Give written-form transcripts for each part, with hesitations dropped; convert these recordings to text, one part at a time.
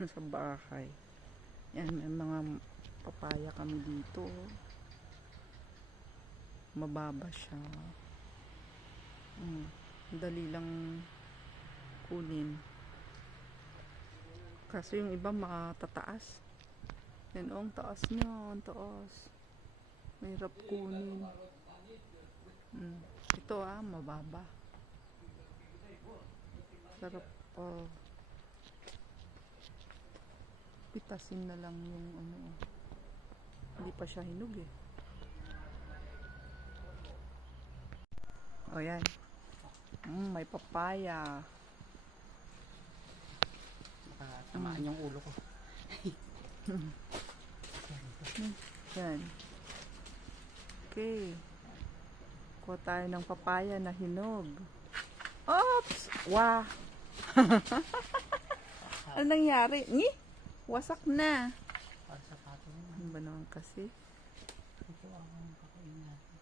sa bahay. Yan, may mga papaya kami dito. Mababa siya. Dali lang kunin. Kaso yung iba matataas. Yan, ang taas niya, ang taas. Mahirap kunin. Ito mababa. Sarap pa. Pitasin na lang yung hindi pa siya hinog eh. O yan. May papaya. Baka tamaan yung ulo ko. Yan. Okay. Kuha tayo ng papaya na hinog. Oops! Wah! Ano nangyari? Wasak na. Para sa pato naman. Ano ba naman kasi? Ito ang kakain natin.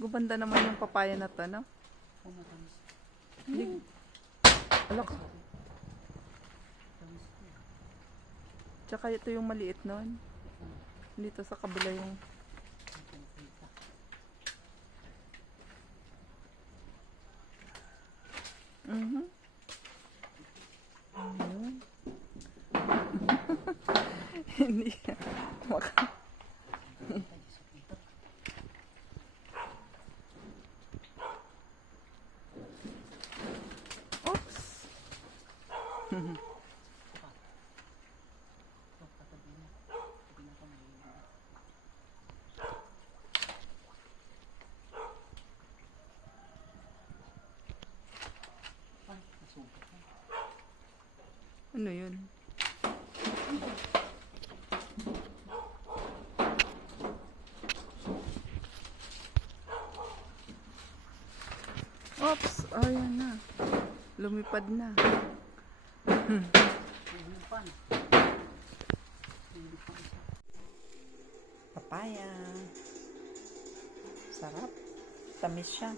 Gubanda naman yung papaya na to, no? Oh, matamis. Alak. Matamis ko. Tsaka ito yung maliit nun. Dito sa kabila yung... Ayun. Hindi siya. Oops! Ano yun? Oops! Ayan na. Lumipad na. Papaya. Sarap. Tamis siya.